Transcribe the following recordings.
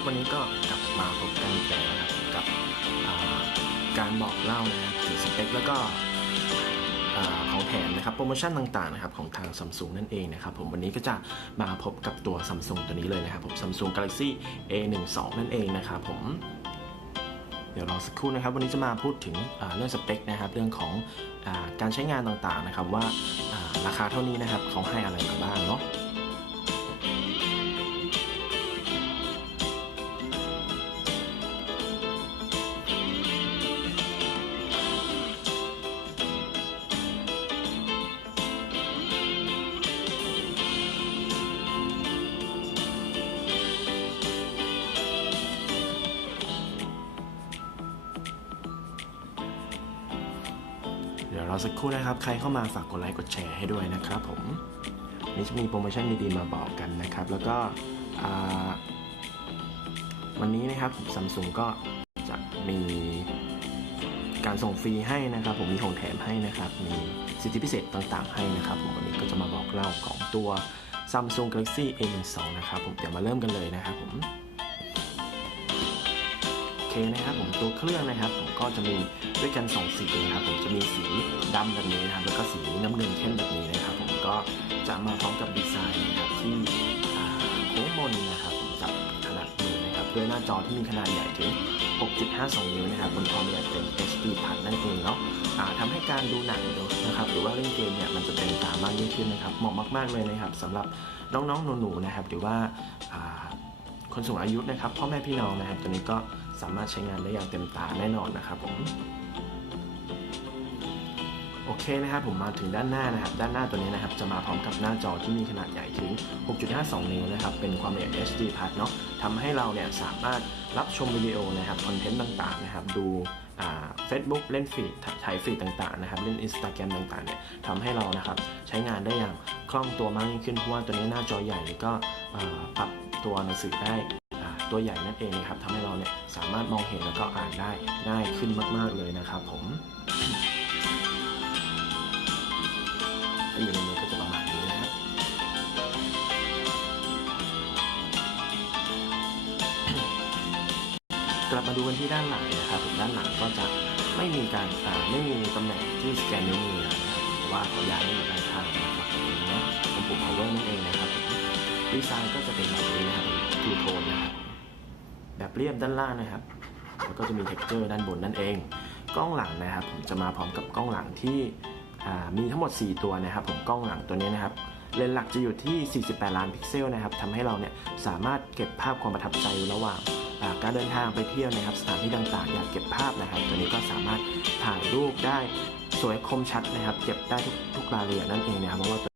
ับวันนี้ก็กลับมาพบกันอีกแล้วนะครับกับการบอกเล่านะครับถึงสเปคแล้วก็ของแถมนะครับโปรโมชั่นต่างๆนะครับของทางซัมซุงนั่นเองนะครับผมวันนี้ก็จะมาพบกับตัวซัมซุงตัวนี้เลยนะครับผม Samsung Galaxy A12 นั่นเองนะครับผมเดี๋ยวรอสักครู่นะครับ วันนี้จะมาพูดถึงเรื่องสเปคนะครับเรื่องของอการใช้งานต่างๆนะครับว่าอ่าราคาเท่านี้นะครับเขาให้อะไรมาบ้างเนาะ รอสักครู่นะครับ ใครเข้ามาฝากกดไลค์กดแชร์ให้ด้วยนะครับผมวันนี้จะมีโปรโมชั่นดีๆมาบอกกันนะครับ แล้วก็วันนี้นะครับซัมซุงก็จะมีการส่งฟรีให้นะครับ ผมมีของแถมให้นะครับ มีสิทธิพิเศษต่างๆให้นะครับ ผมวันนี้ก็จะมาบอกเล่าของตัว Samsung Galaxy A12 นะครับ ผมเดี๋ยวมาเริ่มกันเลยนะครับผม นะครับผมตัวเครื่องนะครับผมก็จะมีด้วยกัน 2 สีนะครับผมจะมีสีดำแบบนี้นะครับแล้วก็สีน้ำเงินเข้มแบบนี้นะครับ ผมก็จะมาพร้อมกับดีไซน์นะครับที่โค้งมนนะครับผมจับขนาดมือนะครับด้วยหน้าจอที่มีขนาดใหญ่ถึง 6.52 นิ้วนะครับบนความละเอียดเป็น HD Plus นั่นเองเนาะทำให้การดูหนังดนะครับหรือว่าเล่นเกมเนี่ยมันจะเป็นตามากยิ่งขึ้นนะครับเหมาะมาก ๆเลยนะครับสำหรับน้องๆหนูๆนะครับหรือว่าคนสูงอายุนะครับพ่อแม่พี่น้องนะครับตัวนี้ก็สามารถใช้งานได้อย่างเต็มตาแน่นอนนะครับผมโอเคนะครับผมมาถึงด้านหน้านะครับด้านหน้าตัวนี้นะครับจะมาพร้อมกับหน้าจอที่มีขนาดใหญ่ถึง 6.52 นิ้วนะครับเป็นความละเอียด HD เนาะทำให้เราเนี่ยสามารถรับชมวิดีโอนะครับคอนเทนต์ต่างๆนะครับดูเฟซบุ๊กเล่นฟีดถ่ายฟีดต่างๆนะครับเล่น Instagram ต่างๆเนี่ยทำให้เรานะครับใช้งานได้อย่างคล่องตัวมากยิ่งขึ้นเพราะว่าตัวนี้หน้าจอใหญ่แล้วก็ปรับตัวหนังสือได้ ตัวใหญ่นั่นเองนะครับทำให้เราเนี่ยสามารถมองเห็นแล้วก็อ่านได้ง่ายขึ้นมาก ๆเลยนะครับผมถ้าอยู่ในมือก็จะประมาณนี้นะครับกลับมาดูกันที่ด้านหลังนะครับผมด้านหลังก็จะไม่มีการอ่าไม่มีตำแหน่งที่สแกนนิ้วมือนะครับเพราะว่าเขาย้ายมาอยู่ด้านข้างนะครับตรงนี้เนะผมปุ่ม power นั่นเองนะครับผมดีไซน์ก็จะเป็นแบบนี้นะครับทูโทนนะครับ แบบเรียบด้านล่างนะครับ แล้วก็จะมี texture ด้านบนนั่นเอง กล้องหลังนะครับ ผมจะมาพร้อมกับกล้องหลังที่มีทั้งหมด 4 ตัวนะครับ ผมกล้องหลังตัวนี้นะครับเลนส์หลักจะอยู่ที่ 48 ล้านพิกเซลนะครับทำให้เราเนี่ยสามารถเก็บภาพความประทับใจระหว่างการเดินทางไปเที่ยวนะครับ สถานที่ต่างๆ อยากเก็บภาพนะครับ ตัวนี้ก็สามารถถ่ายรูปได้สวยคมชัดนะครับ เก็บได้ทุกทุกรายละเอียดนั่นเองนะครับเพราะว่า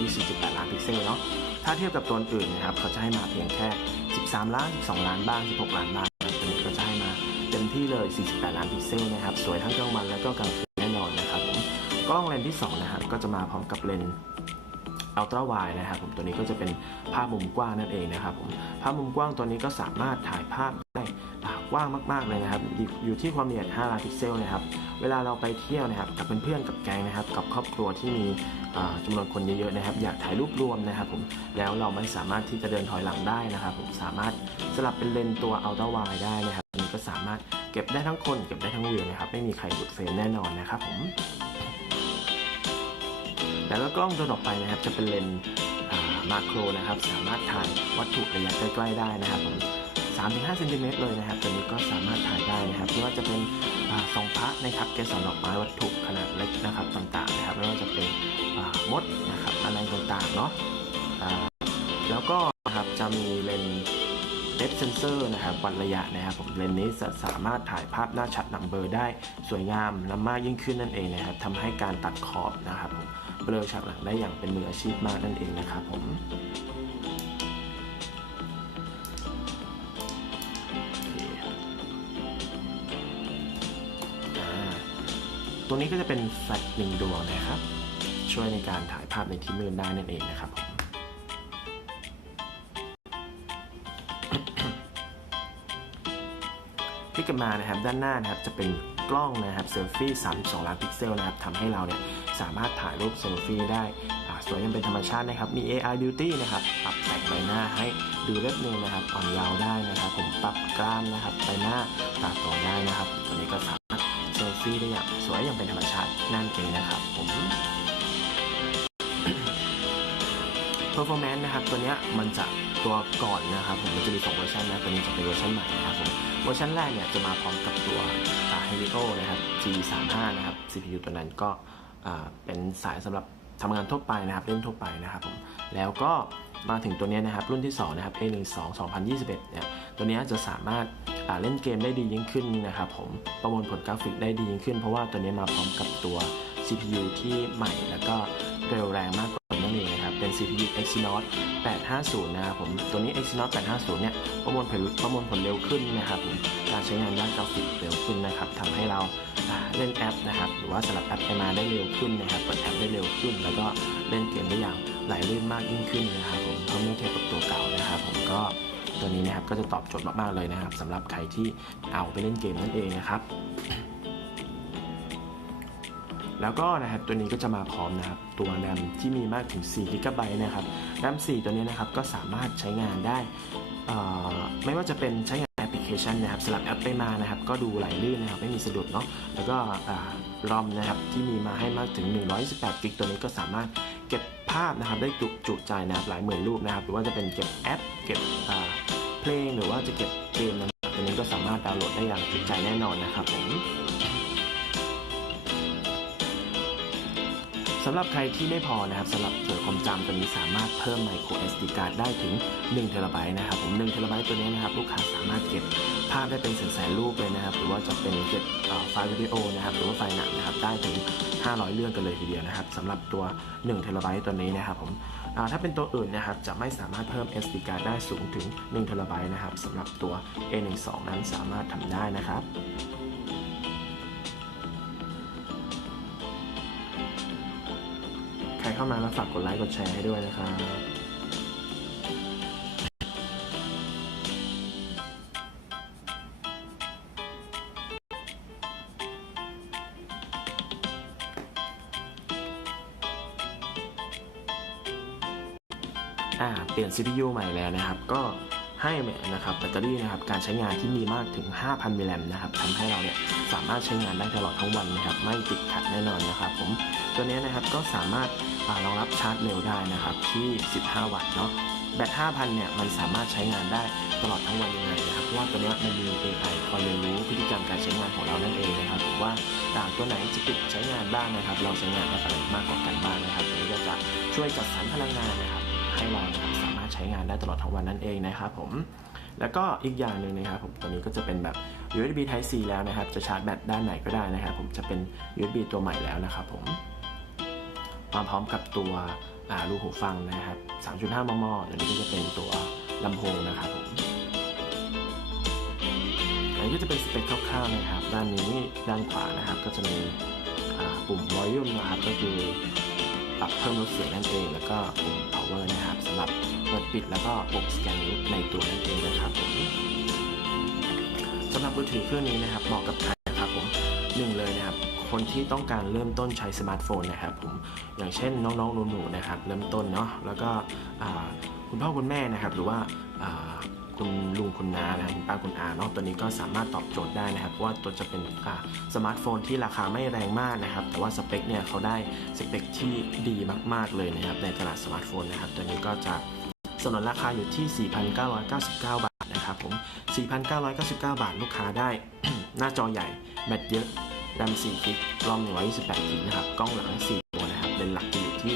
ที่ 48 ล้านพิกเซลเนาะ ถ้าเทียบกับตัวอื่นนะครับ เขาจะให้มาเพียงแค่ 13 ล้าน 12 ล้านบ้าง 16 ล้านบ้างนะตัวนี้ก็จะให้มาเต็มที่เลย 48 ล้านพิกเซลนะครับ สวยทั้งกลางวันแล้วก็กลางคืนแน่นอนนะครับกล้องเลนส์ที่ 2 นะครับ ก็จะมาพร้อมกับเลนส์ อัลตร้าไวนะครับผมตัวนี้ก็จะเป็นภาพมุมกว้างนั่นเองนะครับผมภาพมุมกว้างตัวนี้ก็สามารถถ่ายภาพได้กว้างมากๆเลยนะครับ อยู่ที่ความละเอียด5ล้านพิกเซลนะครับเวลาเราไปเที่ยวนะครับกับเพื่อนๆกับแก๊งนะครับ กับครอบครัวที่มีอ่าจำนวนคนเยอะๆนะครับ อยากถ่ายรูปรวมนะครับผมแล้วเราไม่สามารถที่จะเดินถอยหลังได้นะครับ ผมสามารถสลับเป็นเลนตัวอัลตร้าไวได้นะครับนนี้ก็สามารถเก็บได้ทั้งคนเก็บได้ทั้งวิวนะครับ ไม่มีใครหลุดเฟรมแน่นอนนะครับผม แล้วก็กล้องตัวต่อไปนะครับจะเป็นเลนส์มาโครนะครับ สามารถถ่ายวัตถุระยะใกล้ๆได้นะครับผม3-5เซนติเมตรเลยนะครับตัวนี้ก็สามารถถ่ายได้นะครับไม่ว่าจะเป็นอ่าทรงพระนะครับเกสรดอกไม้วัตถุขนาดเล็กนะครับต่างๆนะครับไม่ว่าจะเป็นมดนะครับอะไรต่างๆเนาะแล้วก็นะครับจะมีเลนส์เดฟเซนเซอร์นะครับวัดระยะนะครับผมเลนส์นี้จะสามารถถ่ายภาพหน้าชัดหนังเบลอได้สวยงามและมากยิ่งขึ้นนั่นเองนะครับทำให้การตัดขอบนะครับผม เบลอฉากหลังได้อย่างเป็นมืออาชีพมากนั่นเองนะครับผมตัวนี้ก็จะเป็นแฟลชหนึ่งดวงนะครับ ช่วยในการถ่ายภาพในที่มืดได้นั่นเองนะครับผมพลิกกลับมานะครับด้านหน้านะครับจะเป็นกล้องนะครับเซลฟี่32ล้านพิกเซลนะครับทำให้เราเนี่ย สามารถถ่ายรูปเซลฟี่ได้สวยยังเป็นธรรมชาตินะครับ มี AI Beauty นะครับ ปรับแต่งใบหน้าให้ดูเล็บเนียนนะครับ อ่อนเยาว์ได้นะครับ ผมปรับกล้ามนะครับ ใบหน้าตาโตได้นะครับ ตัวนี้ก็สามารถเซลฟี่ได้อย่างสวยอย่างเป็นธรรมชาตินั่นเองนะครับ ผม performance นะครับ ตัวนี้มันจะตัวก่อนนะครับ ผมมันจะมีสองเวอร์ชันนะตัวนี้จะเป็นเวอร์ชันใหม่นะครับผมเวอร์ชันแรกเนี่ยจะมาพร้อมกับตัว Helio นะครับ G35 นะครับ CPU ตัวนั้นก็ เป็นสายสำหรับทำงานทั่วไปนะครับเล่นทั่วไปนะครับผมแล้วก็มาถึงตัวนี้นะครับรุ่นที่2นะครับ A12 2021เนี่ยตัวนี้จะสามารถเล่นเกมได้ดียิ่งขึ้นนะครับผมประมวลผลกราฟิกได้ดียิ่งขึ้น เพราะว่าตัวนี้มาพร้อมกับตัว CPU ที่ใหม่แล้วก็เร็วแรงมากกว่า เองนะครับเป็น CPU Exynos 850 นะครับผม ตัวนี้ Exynos 850 เนี่ย ประมวลผลประมวลผลเร็วขึ้นนะครับผม การใช้งานด้านกราฟิกเร็วขึ้นนะครับทำให้เราเล่นแอปนะครับ หรือว่าสลับแอปไปมาได้เร็วขึ้นนะครับ เปิดแอปได้เร็วขึ้น แล้วก็เล่นเกมได้อย่างไหลลื่นมากยิ่งขึ้นนะครับผมเพราะเมื่อเทียบกับตัวเก่านะครับผมก็ตัวนี้นะครับก็จะตอบโจทย์มากๆเลยนะครับสำหรับใครที่เอาไปเล่นเกมนั่นเองนะครับแล้วก็นะครับตัวนี้ก็จะมาพร้อมนะครับ ตัวแรมที่มีมากถึง4 g b นะครับแรม4ตัวนี้นะครับก็สามารถใช้งานได้ ไม่ว่าจะเป็นใช้งานแอปพลิเคชันนะครับสลับแอปไปมานะครับ ก็ดูไหลลื่นนะครับ ไม่มีสะดุดเนาะแล้วก็รอมนะครับที่มีมาให้มากถึง 128 g b ตัวนี้ก็สามารถเก็บภาพนะครับได้จุจุใจนะครับหลายหมื่นรูปนะครับ หรือว่าจะเป็นเก็บแอป เก็บเพลงหรือว่าจะเก็บเกมนะครับตัวนี้ก็สามารถดาวน์โหลดได้อย่างจุใจแน่นอนนะครับผม สำหรับใครที่ไม่พอนะครับสำหรับส่วนความจำตัวนี้สามารถเพิ่ม micro SD card ได้ถึง1 t b นะครับผม1 t b ตัวนี้นะครับลูกค้าสามารถเก็บภาพได้เป็นแสนๆรูปเลยนะครับ หรือว่าจะเป็นเก็บไฟล์วิดีโอนะครับ หรือว่าไฟล์หนังนะครับได้ถึง 500 เรื่องกันเลยทีเดียวนะครับสำหรับตัว1 t b ตัวนี้นะครับผมถ้าเป็นตัวอื่นนะครับจะไม่สามารถเพิ่ม SD card ได้สูงถึง1 t b นะครับสำหรับตัว A12 นั้นสามารถทำได้นะครับ เข้ามาแล้วฝากกดไลค์กดแชร์ให้ด้วยนะครับอ่าเปลี่ยน CPU ใหม่แล้วนะครับ ก็ ให้นะครับแบตเตอรี่นะครับการใช้งานที่มีมากถึง 5,000 มิลลิแอมป์นะครับทำให้เราเนี่ยสามารถใช้งานได้ตลอดทั้งวันนะครับไม่ติดขัดแน่นอนนะครับผมตัวนี้นะครับก็สามารถรองรับชาร์จเร็วได้นะครับที่ 15 วัตต์เนาะแบต 5,000 เนี่ยมันสามารถใช้งานได้ตลอดทั้งวันยังไงนะครับเพราะว่าตัวนี้มันมี AI คอยเรียนรู้พฤติกรรมการใช้งานของเรานั่นเองนะครับว่าต่างตัวไหนจะติดใช้งานบ้างนะครับ เราใช้งานอะไรมากกว่ากันบ้างนะครับตัวนี้ก็จะช่วยจัดสรรพลังงานนะครับให้เรานะครับสามารถ ใช้งานได้ตลอดทั้งวันนั่นเองนะครับผมแล้วก็อีกอย่างหนึ่งนะครับผมตัวนี้ก็จะเป็นแบบ USB Type C แล้วนะครับ จะชาร์จแบตด้านไหนก็ได้นะครับ ผมจะเป็น USB ตัวใหม่แล้วนะครับผมมาพร้อมกับตัวอ่ารูหูฟังนะครับ 3.5 มมอันนี้ก็จะเป็นตัวลำโพงนะครับผมอันนี้ก็จะเป็นสเปคคร่าวๆนะครับ ด้านนี้ด้านขวานะครับ ก็จะมีปุ่ม volume นะครับก็คือปรับเพิ่มลดเสียงนั่นเอง แล้วก็ปุ่ม power นะครับสำหรับ เปิดปิดแล้วก็ปุ่มสแกนนิ้วในตัวนั่นเองนะครับผมสำหรับมือถือเครื่องนี้นะครับเหมาะกับใครนะครับผมหนึ่งเลยนะครับคนที่ต้องการเริ่มต้นใช้สมาร์ทโฟนนะครับผมอย่างเช่นน้องๆหนูๆนะครับเริ่มต้นเนาะแล้วก็คุณพ่อคุณแม่นะครับหรือว่าคุณลุงคุณน้านะครับคุณป้าคุณอาเนาะตัวนี้ก็สามารถตอบโจทย์ได้นะครับเพราะว่าตัวจะเป็นสมาร์ทโฟนที่ราคาไม่แรงมากนะครับ แต่ว่าสเปคเนี่ยเขาได้สเปคที่ดีมากๆเลยนะครับในตลาดสมาร์ทโฟนนะครับ ตัวนี้ก็จะ สนนราคาอยู่ที่ 4,999 บาทนะครับผม 4,999 บาทลูกค้าได้ หน้าจอใหญ่ แบตเยอะแรม4กิกรอม128กิกนะครับ กล้องหลัง 4 ตัวนะครับเลนส์หลักจะอยู่ที่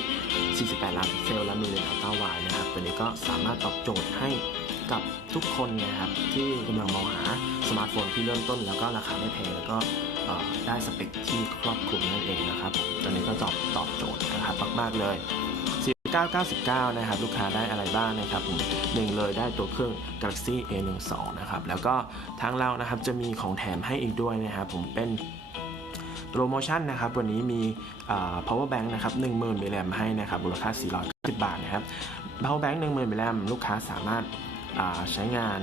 48 ล้านพิกเซล และมีเลนส์อัลตร้าไวด์นะครับ ตัวนี้ก็สามารถตอบโจทย์ให้กับทุกคนนะครับ ที่กำลังมองหาสมาร์ทโฟนที่เริ่มต้น แล้วก็ราคาไม่แพงแล้วก็ได้สเปคที่ครอบคลุมนั่นเองนะครับ ตัวนี้ก็ตอบตอบโจทย์นะครับมากๆเลย 999 นะครับ ลูกค้าได้อะไรบ้างนะครับผมหนึ่งเลยได้ตัวเครื่อง Galaxy A12 นะครับ แล้วก็ทางเรานะครับจะมีของแถมให้อีกด้วยนะครับผมเป็นโปรโมชั่นนะครับ วันนี้มี power bank นะครับ10,000มิลลิแอมให้นะครับมูลค่า 490 บาทนะครับ power bank 10,000มิลลิแอมลูกค้าสามารถาใช้งาน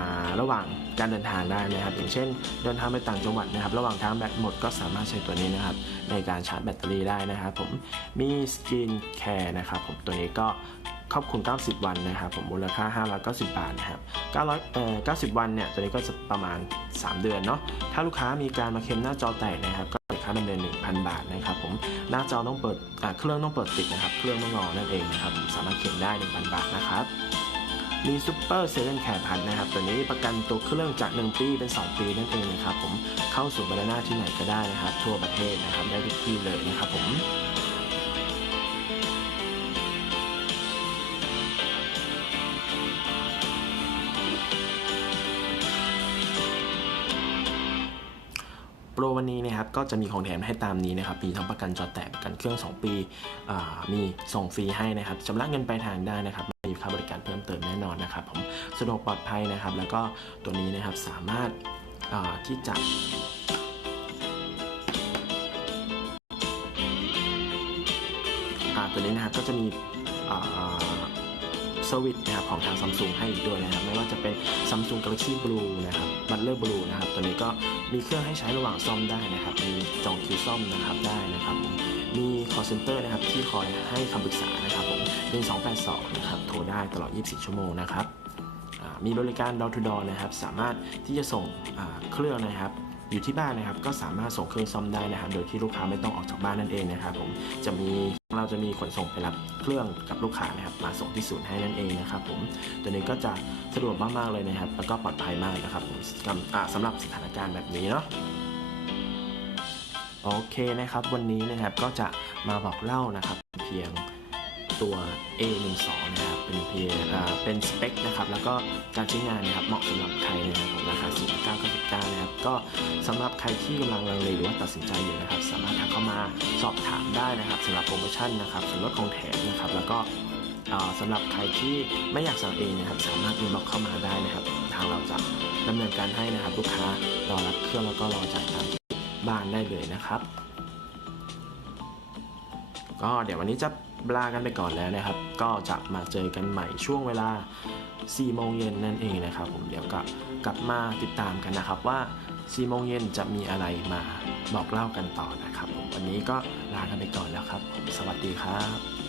าระหว่าง การเดินทางได้นะครับ อย่างเช่น เดินทางไปต่างจังหวัดนะครับ ระหว่างทางแบตหมดก็สามารถใช้ตัวนี้นะครับ ในการชาร์จแบตเตอรี่ได้นะครับผมมีสกินแคร์นะครับผมตัวนี้ก็ครอบคลุม 90 วันนะครับผมมูลค่า 590 บาทนะครับ900เอ่อ90 วันเนี่ยตัวนี้ก็จะประมาณ 3 เดือนเนาะถ้าลูกค้ามีการมาเค็มหน้าจอแตกนะครับก็ค่าดำเนิน 1,000 บาทนะครับผมหน้าจอต้องเปิดเครื่องต้องเปิดติดนะครับ เครื่องต้องรอนั่นเองนะครับสามารถเค็มได้ 1,000 บาทนะครับ มีซูเปอร์เซเลนแคร์พันนะครับตัวนี้ประกันตัวเครื่องจาก 1 ปีเป็น 2 ปีนั่นเองนะครับผมเข้าสู่บรรณาที่ไหนก็ได้นะครับ ทั่วประเทศนะครับได้ทุกที่เลยนะครับผมโปรวันนี้นะครับก็จะมีของแถมให้ตามนี้นะครับมีทั้งประกันจอแตกประกันเครื่อง 2 ปีมีส่งฟรีให้นะครับชำระเงินปลายทางได้นะครับ มีค่าบริการเพิ่มเติมแน่นอนนะครับผมสะดวกปลอดภัยนะครับ แล้วก็ตัวนี้นะครับสามารถที่จะตัวนี้นะครับก็จะมีเซอร์วิสนะครับของทางซัมซุงให้อีกด้วยนะครับไม่ว่าจะเป็น Samsung Galaxy Blue นะครับ Butler Blue นะครับ ตัวนี้ก็มีเครื่องให้ใช้ระหว่างซ่อมได้นะครับ มีจองคิวซ่อมนะครับได้นะครับมมี call center นะครับที่คอยให้คำปรึกษานะครับผม 1282 นะครับ โทรได้ตลอด 24 ชั่วโมงนะครับ มีบริการ door to door นะครับ สามารถที่จะส่งเครื่องนะครับอยู่ที่บ้านนะครับก็สามารถส่งเครื่องซ่อมได้นะครับ โดยที่ลูกค้าไม่ต้องออกจากบ้านนั่นเองนะครับผมจะมีเราจะมีขนส่งไปรับเครื่องกับลูกค้านะครับ มาส่งที่ศูนย์ให้นั่นเองนะครับผมตัวนี้ก็จะสะดวกมากๆเลยนะครับ แล้วก็ปลอดภัยมากนะครับผมสำหรับสถานการณ์แบบนี้เนาะโอเคนะครับ วันนี้นะครับก็จะมาบอกเล่านะครับ เพียง ตัว A12 นะครับเป็นเพียเป็นสเปคนะครับแล้วก็การใช้งานนะครับเหมาะสำหรับใครนะครับราคา 4999นะครับก็สำหรับใครที่กำลังลังเลหรือว่าตัดสินใจอยู่นะครับ สามารถทักเข้ามาสอบถามได้นะครับสำหรับโปรโมชั่นนะครับส่วนลดของแถมนะครับแล้วก็สำหรับใครที่ไม่อยากสั่งเองนะครับ สามารถอินบ็อกเข้ามาได้นะครับ ทางเราจะดำเนินการให้นะครับลูกค้ารอรับเครื่องแล้วก็รอจ่ายตังค์บ้านได้เลยนะครับ ก็เดี๋ยววันนี้จะลากันไปก่อนแล้วนะครับ ก็จะมาเจอกันใหม่ช่วงเวลา 4 โมงเย็นนั่นเองนะครับ ผมเดี๋ยวก็กลับมาติดตามกันนะครับว่า 4 โมงเย็นจะมีอะไรมาบอกเล่ากันต่อนะครับ ผมวันนี้ก็ลากันไปก่อนแล้วครับผมสวัสดีครับ